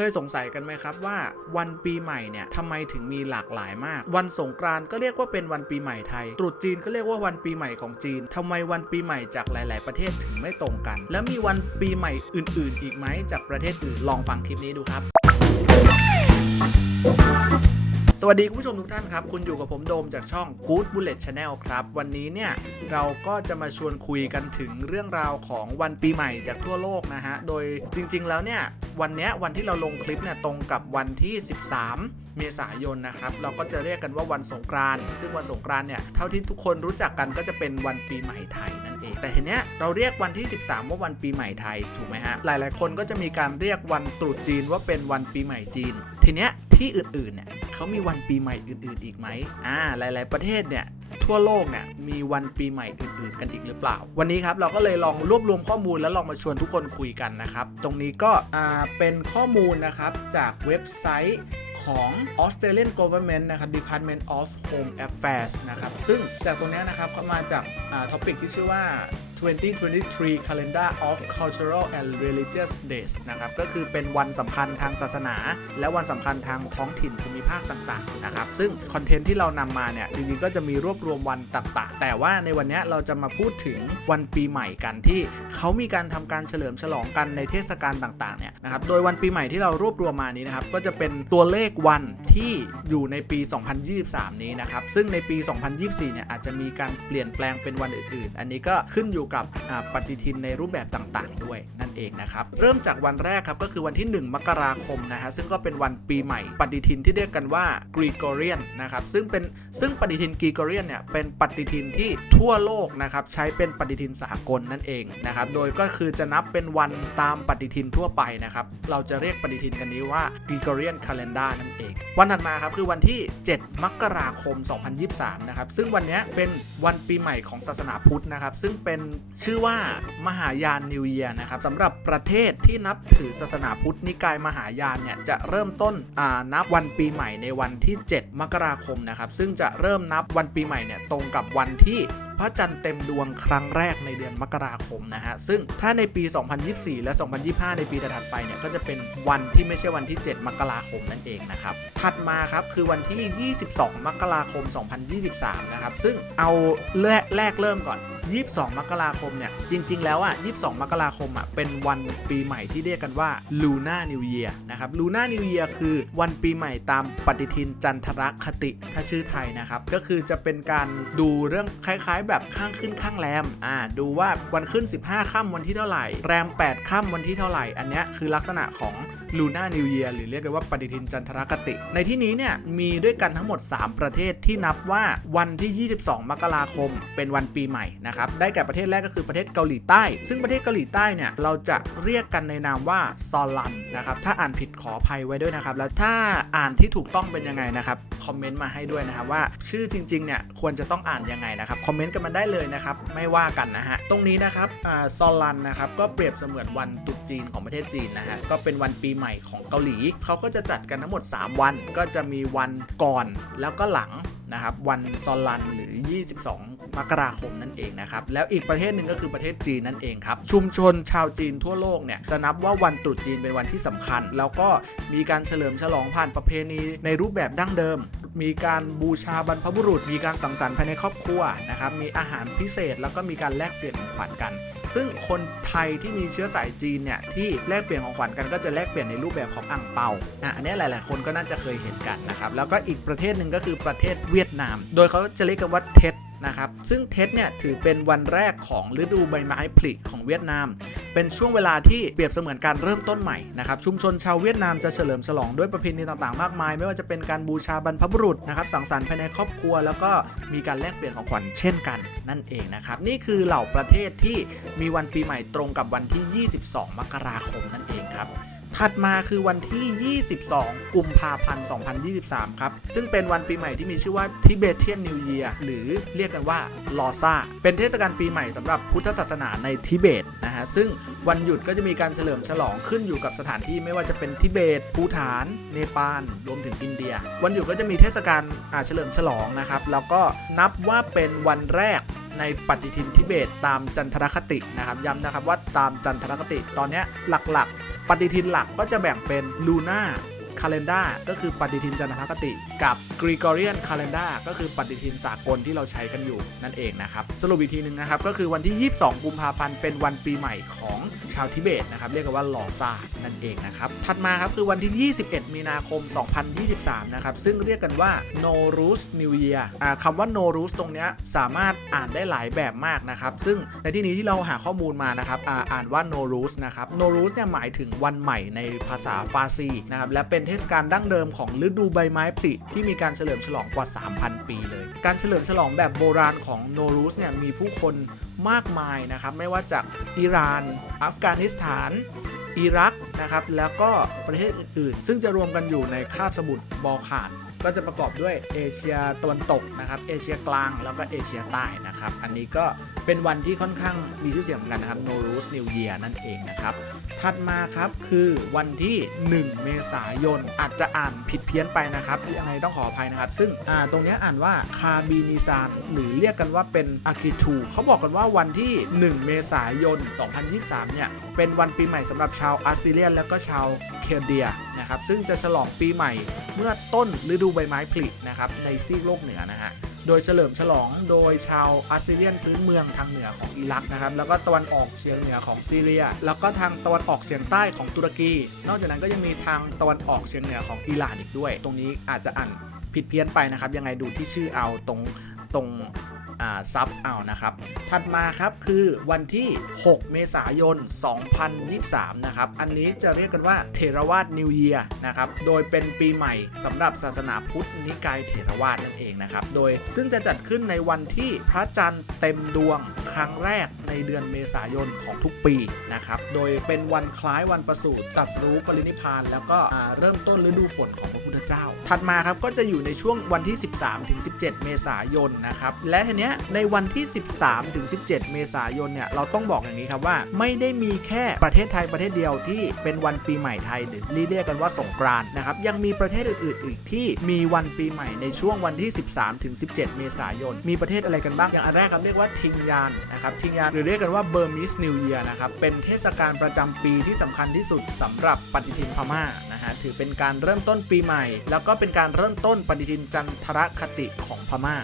เคยสงสัยกันไหมครับว่าวันปีใหม่เนี่ยทำไมถึงมีหลากหลายมาก วันสงกรานต์ก็เรียกว่าเป็นวันปีใหม่ไทย ตรุษจีนก็เรียกว่าวันปีใหม่ของจีนทำไมวันปีใหม่จากหลาย ๆ ประเทศถึงไม่ตรงกัน แล้วมีวันปีใหม่อื่น ๆ อีกไหมจากประเทศอื่นลองฟังคลิปนี้ดูครับ สวัสดีคุณผู้ชมทุกท่านครับ คุณอยู่กับผมโดมจากช่อง Good Bullet Channel ครับ วันนี้เนี่ยเราก็จะมาชวนคุยกันถึงเรื่องราวของวันปีใหม่จากทั่วโลกนะฮะ โดยจริงๆแล้วเนี่ยวันนี้วันที่เราลงคลิปเนี่ยตรงกับวันที่ 13 เมษายนนะครับ เราก็จะเรียกกันว่าวันสงกรานต์ซึ่งวันสงกรานต์เนี่ยเท่าที่ทุกคนรู้จักกันก็จะเป็นวันปีใหม่ไทยนั่นเอง แต่ทีเนี้ยเราเรียกวันที่ 13 ว่าวันปีใหม่ไทยถูกไหมฮะหลาย ๆ คนก็จะมีการเรียกวันตรุษจีนว่าเป็นวันปีใหม่จีน ทีเนี้ยที่อื่น ๆ เนี่ยเขามีวันปีใหม่อื่น ๆ อีกไหมอ่า หลาย ๆ ประเทศเนี่ย ทั่วโลกเนี่ย มีวันปีใหม่อื่น ๆ กันอีกหรือเปล่า วันนี้ครับ เราก็เลยลองรวบรวมข้อมูลแล้วลองมาชวนทุกคนคุยกันนะครับ ตรงนี้ก็ อ่า เป็นข้อมูลนะครับ จากเว็บไซต์ ของ Australian Government นะครับ Department of Home Affairs นะครับ ซึ่งจากตรงนี้นะครับเขามาจากท็อปิกที่ชื่อว่า 2023 Calendar of Cultural and Religious Days นะครับ ก็คือเป็นวันสำคัญทางศาสนา และวันสำคัญทางท้องถิ่นภูมิภาคต่างๆ นะครับ ซึ่งคอนเทนต์ที่เรานำมาเนี่ย จริงๆ ก็จะมีรวบรวมวันต่างๆ แต่ว่าในวันเนี้ยเราจะมาพูดถึงวันปีใหม่กันที่เขามีการทำการเฉลิมฉลองกันในเทศกาลต่างๆ เนี่ยนะครับ โดยวันปีใหม่ที่เรารวบรวมมานี้นะครับ ก็จะเป็นตัวเลขวันที่อยู่ในปี 2023 นี้นะครับ ซึ่งในปี 2024 เนี่ยอาจจะมีการเปลี่ยนแปลงเป็นวันอื่นๆ อันนี้ก็ขึ้นอยู่กับปฏิทินในรูปแบบต่างๆ ด้วยนั่นเองนะครับ เริ่มจากวันแรกครับก็คือวันที่ 1 มกราคมนะฮะซึ่งก็เป็นวันปีใหม่ ปฏิทินที่เรียกกันว่า Gregorian นะครับซึ่งเป็นซึ่งปฏิทิน Gregorian เนี่ยเป็นปฏิทินที่ทั่วโลกนะครับใช้เป็นปฏิทินสากลนั่นเองนะครับโดยก็คือจะนับเป็นวันตามปฏิทินทั่วไปนะครับเราจะเรียกปฏิทินกันนี้ว่า Gregorian Calendar นั่นเอง วันถัดมาครับคือวันที่ 7 มกราคม 2023 นะครับซึ่งวันเนี้ยเป็นวันปีใหม่ของศาสนาพุทธนะครับซึ่งเป็นชื่อว่ามหายานนิวเยียนะครับสำหรับประเทศที่นับถือศาสนาพุทธนิกายมหายานเนี่ยจะเริ่มต้นนับวันปีใหม่ในวันที่ 7 มกราคมนะครับซึ่งจะเริ่มนับวันปีใหม่เนี่ยตรงกับวันที่ พระจันทร์เต็มดวงครั้งแรกในเดือนมกราคมนะฮะ ซึ่งถ้าในปี 2024 และ 2025 ในปีถัดไปเนี่ย ก็จะเป็นวันที่ไม่ใช่วันที่ 7 มกราคมนั่นเองนะครับ ถัดมาครับคือวันที่ 22 มกราคม 2023 นะครับ ซึ่งเอาแรกแรกเริ่มก่อน 22 มกราคมเนี่ย จริง ๆ แล้วอะ 22 มกราคมอะ เป็นวันปีใหม่ที่เรียกกันว่า Lunar New Year นะครับ Lunar New Year คือวันปีใหม่ตามปฏิทินจันทรคติถ้าชื่อไทยนะครับ ก็คือจะเป็นการดูเรื่องคล้ายๆแบบข้างขึ้นข้างแรมอ่าดูว่าวันขึ้น 15 ค่ำวันที่เท่าไหร่ แรม 8 ค่ำวันที่เท่าไหร่ อันเนี้ยคือลักษณะของ Lunar New Year หรือเรียกกันว่าปฏิทินจันทรคติ ในที่นี้เนี่ยมีด้วยกันทั้งหมด 3 ประเทศที่นับว่าวันที่ 22 มกราคม เป็นวันปีใหม่นะครับได้แก่ประเทศแรกก็คือประเทศเกาหลีใต้ ซึ่งประเทศเกาหลีใต้เนี่ยเราจะเรียกกันในนามว่าซอลันนะครับถ้าอ่านผิดขออภัยไว้ด้วยนะครับแล้วถ้าอ่านที่ถูกต้องเป็นยังไงนะครับคอมเมนต์มาให้ด้วยนะครับว่าชื่อจริงๆเนี่ยควรจะต้องอ่านยังไงนะครับคอมเมนต์กันมาได้เลยนะครับไม่ว่ากันนะฮะตรงนี้นะครับอ่าซอลันนะครับก็เปรียบเสมือนวันตุษจีนของประเทศจีนนะฮะก็เป็นวันปีใหม่ของเกาหลี เขาก็จะจัดกันทั้งหมด 3 วัน ก็จะมีวันก่อนแล้วก็หลังนะครับ วันซอลันหรือ 22 มกราคมนั่นเองนะครับ แล้วอีกประเทศหนึ่งก็คือประเทศจีนนั่นเองครับ ชุมชนชาวจีนทั่วโลกเนี่ย จะนับว่าวันตรุษจีนเป็นวันที่สำคัญ แล้วก็มีการเฉลิมฉลองผ่านประเพณีในรูปแบบดั้งเดิม มีการบูชาบรรพบุรุษ มีการสังสรรค์ภายในครอบครัวนะครับ มีอาหารพิเศษแล้วก็มีการแลกเปลี่ยนของขวัญกัน ซึ่งคนไทยที่มีเชื้อสายจีนเนี่ยที่แลกเปลี่ยนของขวัญกันก็จะแลกเปลี่ยนในรูปแบบของอ่างเปาอะอันนี้หลาย ๆ คนก็น่าจะเคยเห็นกันนะครับ แล้วก็อีกประเทศหนึ่งก็คือประเทศเวียดนาม โดยเขาจะเรียกกันว่าเทส นะครับ ซึ่งเทสเนี่ยถือเป็นวันแรกของฤดูใบไม้ผลิของเวียดนาม เป็นช่วงเวลาที่เปรียบเสมือนการเริ่มต้นใหม่นะครับชุมชนชาวเวียดนามจะเฉลิมฉลองด้วยประเพณีต่างๆ มากมาย ไม่ว่าจะเป็นการบูชาบรรพบุรุษนะครับสังสรรค์ภายในครอบครัว แล้วก็มีการแลกเปลี่ยนของขวัญเช่นกันนั่นเองนะครับนี่คือเหล่าประเทศที่มีวันปีใหม่ตรงกับวันที่ 22 มกราคมนั่นเองครับ ถัดมาคือวันที่ 22 กุมภาพันธ์ 2023 ครับ ซึ่งเป็นวันปีใหม่ที่มีชื่อว่า Tibetan New Year หรือเรียกกันว่าลอซาเป็นเทศกาลปีใหม่สำหรับพุทธศาสนาในทิเบตนะฮะ ซึ่งวันหยุดก็จะมีการเฉลิมฉลองขึ้นอยู่กับสถานที่ไม่ว่าจะเป็นทิเบต ภูฐาน เนปาล รวมถึงอินเดีย วันหยุดก็จะมีเทศกาลเฉลิมฉลองนะครับ แล้วก็นับว่าเป็นวันแรกในปฏิทินทิเบตตามจันทรคตินะครับย้ำนะครับว่าตามจันทรคติตอนนี้หลักๆ ปฏิทินหลักก็จะแบ่งเป็นลูน่า คาล endar ก็คือปฏิทินจันทรคติ กับ Gregorian calendar ก็คือปฏิทินสากลที่เราใช้กันอยู่นั่นเองนะครับ สรุปอีกทีหนึ่งนะครับ ก็คือวันที่ 22 กุมภาพันธ์เป็นวันปีใหม่ของชาวทิเบตนะครับ เรียกกันว่าลอซานั่นเองนะครับ ถัดมาครับคือวันที่ 21 มีนาคม 2023 นะครับ ซึ่งเรียกกันว่า Nowruz New Year อ่าคำว่า Nowruz ตรงเนี้ยสามารถอ่านได้หลายแบบมากนะครับ ซึ่งในที่นี้ที่เราหาข้อมูลมานะครับอ่าอ่านว่า Nowruz นะครับ Nowruz เนี่ยหมายถึงวันใหม่ในภาษาฟาร์ซีนะครับและเป็นเทศกาลดั้งเดิมของฤดูใบไม้ผลิที่มีการเฉลิมฉลองกว่า 3,000 ปีเลย การเฉลิมฉลองแบบโบราณของ Nowruz เนี่ยมีผู้คนมากมายนะครับ ไม่ว่าจากอิหร่าน อัฟกานิสถาน อิรักนะครับ แล้วก็ประเทศอื่นๆ ซึ่งจะรวมกันอยู่ในคาบสมุทรบอลข่านก็จะประกอบด้วยเอเชียตะวันตกนะครับ เอเชียกลางแล้วก็เอเชียใต้นะครับ อันนี้ก็เป็นวันที่ค่อนข้างมีชื่อเสียงเหมือนกันนะครับ Nowruz New Year นั่นเองนะครับ ถัดมาครับคือวันที่ 1 เมษายน อาจจะอ่านผิดเพี้ยนไปนะครับยังไงต้องขออภัยนะครับ ซึ่งอ่าตรงนี้อ่านว่าคาบีนิซานหรือเรียกกันว่าเป็นอาคิทูเขาบอกกันว่าวันที่ 1 เมษายน 2023 เนี่ย เป็นวันปีใหม่สำหรับชาวอาซิเลียน แล้วก็ชาวเคเดียนะครับซึ่งจะฉลองปีใหม่เมื่อต้นฤดูใบไม้ผลินะครับในซีกโลกเหนือนะฮะ โดยเฉลิมฉลองโดยชาวอาซิเลียนพื้นเมืองทางเหนือของอิรักนะครับ แล้วก็ตะวันออกเฉียงเหนือของซีเรีย แล้วก็ทางตะวันออกเฉียงใต้ของตุรกี นอกจากนั้นก็ยังมีทางตะวันออกเฉียงเหนือของอิหร่านอีกด้วย ตรงนี้อาจจะอ่านผิดเพี้ยนไปนะครับ ยังไงดูที่ชื่อเอาตรงตรง ซับเอานะครับ ถัดมาครับคือวันที่ 6 เมษายน 2023 นะครับ อันนี้จะเรียกกันว่าเทรวาสนิวเยียนะครับ โดยเป็นปีใหม่สำหรับศาสนาพุทธนิกายเถรวาสนั่นเองนะครับ โดยซึ่งจะจัดขึ้นในวันที่พระจันทร์เต็มดวงครั้งแรกในเดือนเมษายนของทุกปีนะครับ โดยเป็นวันคล้ายวันประสูติตรัสรู้ปรินิพาน แล้วก็เริ่มต้นฤดูฝนของพระพุทธเจ้า ถัดมาครับก็จะอยู่ในช่วงวันที่ 13-17 เมษายนนะครับ และทีเนี้ยในวันที่ 13ถึง17 เมษายนเนี่ยเราต้องบอกอย่างนี้ครับว่า ไม่ได้มีแค่ประเทศไทยประเทศเดียวที่เป็นวันปีใหม่ไทยหรือเรียกกันว่าสงกรานต์นะครับยังมีประเทศอื่นๆอีกที่มีวันปีใหม่ในช่วงวันที่ 13ถึง17 เมษายน มีประเทศอะไรกันบ้างอย่างอันแรกครับเรียกว่าทิงยานนะครับทิงยานหรือเรียกกันว่าเบอร์มิสนิวเยียนะครับเป็นเทศกาลประจำปีที่สำคัญที่สุดสำหรับปฏิทินพม่านะฮะถือเป็นการเริ่มต้นปีใหม่ แล้วก็เป็นการเริ่มต้นปฏิทินจันทรคติของพม่า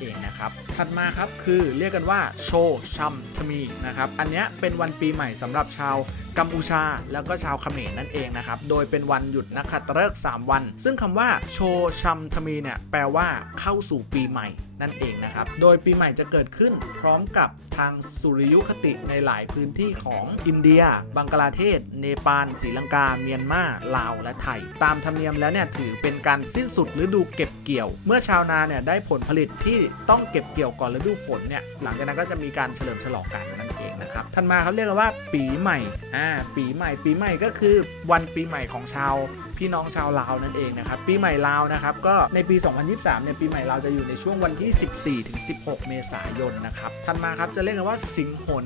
เองนะครับถัดมาครับคือเรียกกันว่าโชชัมทมีนะครับอันนี้เป็นวันปีใหม่สำหรับชาวกัมพูชา แล้วก็ชาวเขมรนั่นเองนะครับ โดยเป็นวันหยุดนักขัตฤกษ์3วัน ซึ่งคำว่าโชชัมทมีเนี่ยแปลว่าเข้าสู่ปีใหม่นั่นเองนะครับ โดยปีใหม่จะเกิดขึ้นพร้อมกับทางสุริยุคติในหลายพื้นที่ของอินเดีย บังกลาเทศ เนปาลศรีลังกา เมียนมา ลาว และไทย ตามธรรมเนียมแล้วเนี่ยถือเป็นการสิ้นสุดฤดูเก็บเกี่ยว เมื่อชาวนาเนี่ยได้ผลผลิตที่ต้องเก็บเกี่ยวก่อนฤดูฝนเนี่ย หลังจากนั้นก็จะมีการเฉลิมฉลองกันนั่นเอง นะครับทันมาเขาเรียกกันว่า ปีใหม่อ่าปีใหม่ปีใหม่ก็คือวันปีใหม่ของชาวพี่น้องชาวลาวนั่นเองนะครับปีใหม่ลาวนะครับก็ในปี 2023เนี่ยปีใหม่ลาวจะอยู่ในช่วงวันที่ 14ถึง16 เมษายนนะครับทันมาครับจะเรียกกันว่าสิงหน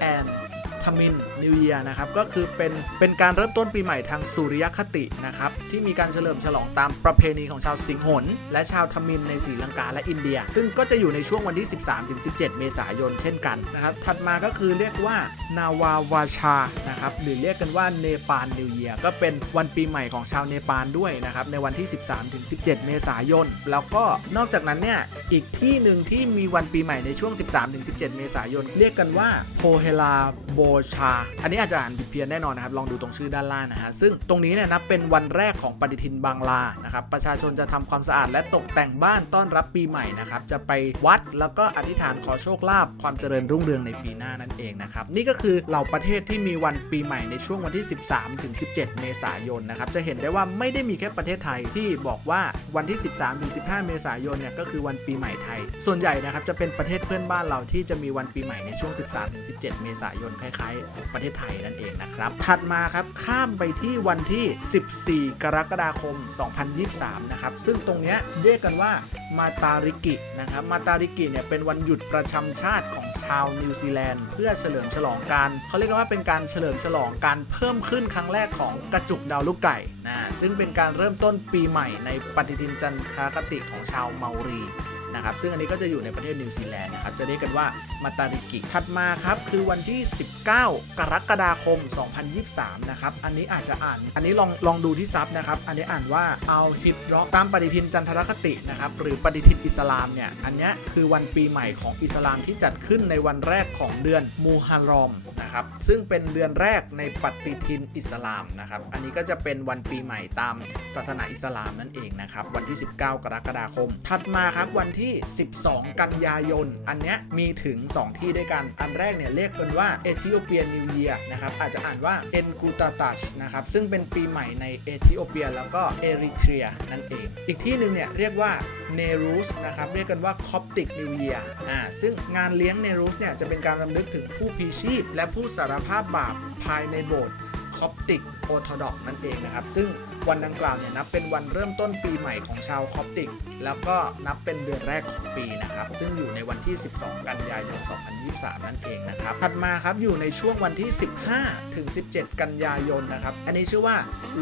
แอน ทมินนิวเยียนะครับก็คือเป็นเป็นการเริ่มต้นปีใหม่ทางสุริยคตินะครับที่มีการเฉลิมฉลองตามประเพณีของชาวสิงหนและชาวทมินในศรีลังกาและอินเดีย ซึ่งก็จะอยู่ในช่วงวันที่ 13ถึง17 เมษายนเช่นกันนะครับถัดมาก็คือเรียกว่านาวาวาชานะครับหรือเรียกกันว่าเนปาลนิวเยียก็เป็นวันปีใหม่ของชาวเนปาลด้วยนะครับในวันที่ 13ถึง17 เมษายน แล้วก็นอกจากนั้นเนี่ยอีกที่หนึ่งที่มีวันปีใหม่ในช่วง 13ถึง17 เมษายน เรียกกันว่าโพเฮลาโบชา อันนี้อาจจะอ่านผิดเพี้ยนแน่นอนนะครับ ลองดูตรงชื่อด้านล่างนะฮะ ซึ่งตรงนี้เนี่ยนับเป็นวันแรกของปฏิทินบางลา นะครับ ประชาชนจะทำความสะอาดและตกแต่งบ้านต้อนรับปีใหม่นะครับ จะไปวัดแล้วก็อธิษฐานขอโชคลาภความเจริญรุ่งเรืองในปีหน้านั่นเองนะครับ นี่ก็คือเหล่าประเทศที่มีวันปีใหม่ในช่วงวันที่ 13 ถึง 17 เมษายนนะครับ จะเห็นได้ว่าไม่ได้มีแค่ประเทศไทยที่บอกว่าวันที่ 13 ถึง 15 เมษายนเนี่ยก็คือวันปีใหม่ไทย ส่วนใหญ่นะครับจะเป็นประเทศเพื่อนบ้านเราที่จะมีวันปีใหม่ในช่วง 13 ถึง 17 เมษายนคล้ายๆประเทศไทยนั่นเองนะครับ ถัดมาครับข้ามไปที่วันที่ 14 กรกฎาคม 2023 นะครับ ซึ่งตรงเนี้ยเรียกกันว่ามาตาริกินะครับ มาตาริกิเนี่ยเป็นวันหยุดประจำชาติของชาวนิวซีแลนด์เพื่อเฉลิมฉลองการเขาเรียกว่าเป็นการเฉลิมฉลองการเพิ่มขึ้นครั้งแรกของกระจุกดาวลูกไก่นะซึ่งเป็นการเริ่มต้นปีใหม่ในปฏิทินจันทรคติของชาวเมารี นะครับ ซึ่งอันนี้ก็จะอยู่ในประเทศนิวซีแลนด์นะครับ จะเรียกกันว่ามาตาริกิ ถัดมาครับ คือวันที่ 19 กรกฎาคม 2023 นะครับ อันนี้อาจจะอ่าน อันนี้ลองลองดูที่ซับนะครับ อันนี้อ่านว่าเอัลฮิดรอตามปฏิทินจันทรคตินะครับ หรือปฏิทินอิสลามเนี่ย อันเนี้ยคือวันปีใหม่ของอิสลามที่จัดขึ้นในวันแรกของเดือนมูฮัรรอมนะครับ ซึ่งเป็นเดือนแรกในปฏิทินอิสลามนะครับ อันนี้ก็จะเป็นวันปีใหม่ตามศาสนาอิสลามนั่นเองนะครับ วันที่ 19 กรกฎาคม ถัดมาครับวันที่ที่ 12 กันยายน อันเนี้ยมีถึง 2 ที่ด้วยกัน อันแรกเนี่ยเรียกกันว่าเอธิโอเปียนิวเยียนะครับอาจจะอ่านว่าเอ็นกูตาตัชนะครับซึ่งเป็นปีใหม่ในเอธิโอเปียแล้วก็เอริเทรียนั่นเอง อีกที่หนึ่งเนี่ยเรียกว่าเนรูสนะครับเรียกกันว่าคอปติกนิวเยียอ่าซึ่งงานเลี้ยงเนรูสเนี่ยจะเป็นการรำลึกถึงผู้พีชีพ และผู้สารภาพบาปภายในโบสถ์คอปติกโอทอดอกนั่นเองนะครับ ซึ่ง วันดังกล่าวเนี่ยนับเป็นวันเริ่มต้นปีใหม่ของชาวคอปติก แล้วก็นับเป็นเดือนแรกของปีนะครับ ซึ่งอยู่ในวันที่ 12 กันยายน 2023 นั่นเองนะครับถัดมาครับอยู่ในช่วงวันที่ 15 ถึง 17 กันยายนนะครับ อันนี้ชื่อว่า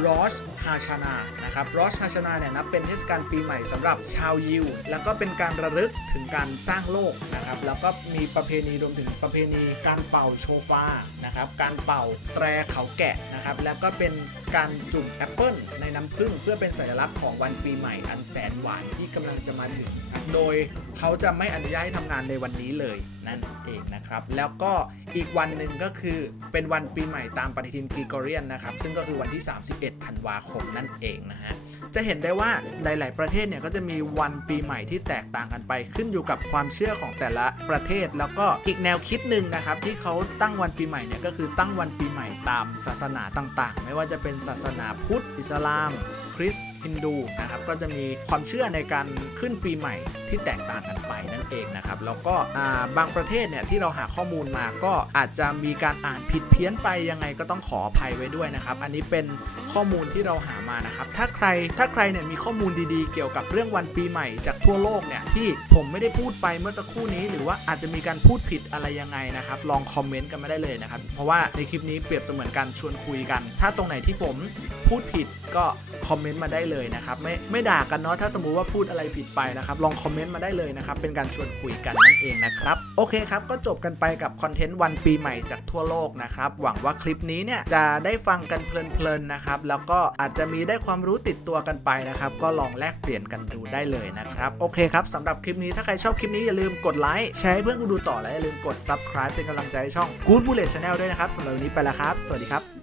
รอชฮาชานานะครับรอชฮาชานาเนี่ยนับเป็นเทศกาลปีใหม่สำหรับชาวยิว แล้วก็เป็นการระลึกถึงการสร้างโลกนะครับแล้วก็มีประเพณีรวมถึงประเพณีการเป่าโชฟานะครับการเป่าแตรเขาแกะนะครับแล้วก็เป็นการจุ่มแอปเปิลในน้ำผึ้งเพื่อเป็นสัญลักษณ์ของวันปีใหม่อันแสนหวานที่กำลังจะมาถึง โดยเขาจะไม่อนุญาตให้ทำงานในวันนี้เลยนั่นเองนะครับ แล้วก็อีกวันหนึ่งก็คือเป็นวันปีใหม่ตามปฏิทินกรีกอเรียนนะครับ ซึ่งก็คือวันที่ 31ธันวาคมนั่นเองนะฮะ จะเห็นได้ว่าหลาย ๆ ประเทศเนี่ยก็จะมีวันปีใหม่ที่แตกต่างกันไป ขึ้นอยู่กับความเชื่อของแต่ละประเทศ แล้วก็อีกแนวคิดหนึ่งนะครับที่เขาตั้งวันปีใหม่เนี่ยก็คือตั้งวันปีใหม่ตามศาสนาต่าง ๆ ไม่ว่าจะเป็นศาสนาพุทธ อิสลาม ริสต์ฮินดูนะครับก็จะมีความเชื่อในการขึ้นปีใหม่ที่แตกต่างกันไปนั่นเองนะครับแล้วก็บางประเทศเนี่ยที่เราหาข้อมูลมาก็อาจจะมีการอ่านผิดเพี้ยนไปยังไงก็ต้องขออภัยไว้ด้วยนะครับ อันนี้เป็นข้อมูลที่เราหามานะครับ ถ้าใครถ้าใครเนี่ยมีข้อมูลดีๆ เกี่ยวกับเรื่องวันปีใหม่จากทั่วโลกเนี่ยที่ผมไม่ได้พูดไปเมื่อสักครู่นี้ หรือว่าอาจจะมีการพูดผิดอะไรยังไงนะครับ ลองคอมเมนต์กันมาได้เลยนะครับ เพราะว่าในคลิปนี้เปรียบเสมือนการชวนคุยกัน ถ้าตรงไหนที่ผมพูดผิดก็คอมเมนต์มาได้เลยนะครับไม่ไม่ด่ากันเนาะถ้าสมมุติว่าพูดอะไรผิดไปนะครับลองคอมเมนต์มาได้เลยนะครับเป็นการชวนคุยกันนั่นเองนะครับโอเคครับก็จบกันไปกับคอนเทนต์วันปีใหม่จากทั่วโลกนะครับหวังว่าคลิปนี้เนี่ยจะได้ฟังกันเพลินๆนะครับแล้วก็อาจจะมีได้ความรู้ติดตัวกันไปนะครับก็ลองแลกเปลี่ยนกันดูได้เลยนะครับโอเคครับสำหรับคลิปนี้ถ้าใครชอบคลิปนี้อย่าลืมกดไลค์แชร์ให้เพื่อนกูดูต่อและอย่าลืมกด subscribe เป็นกำลังใจให้ช่อง Good Bullet Channel ด้วยนะครับสำหรับวันนี้ไปแล้วครับ สวัสดีครับ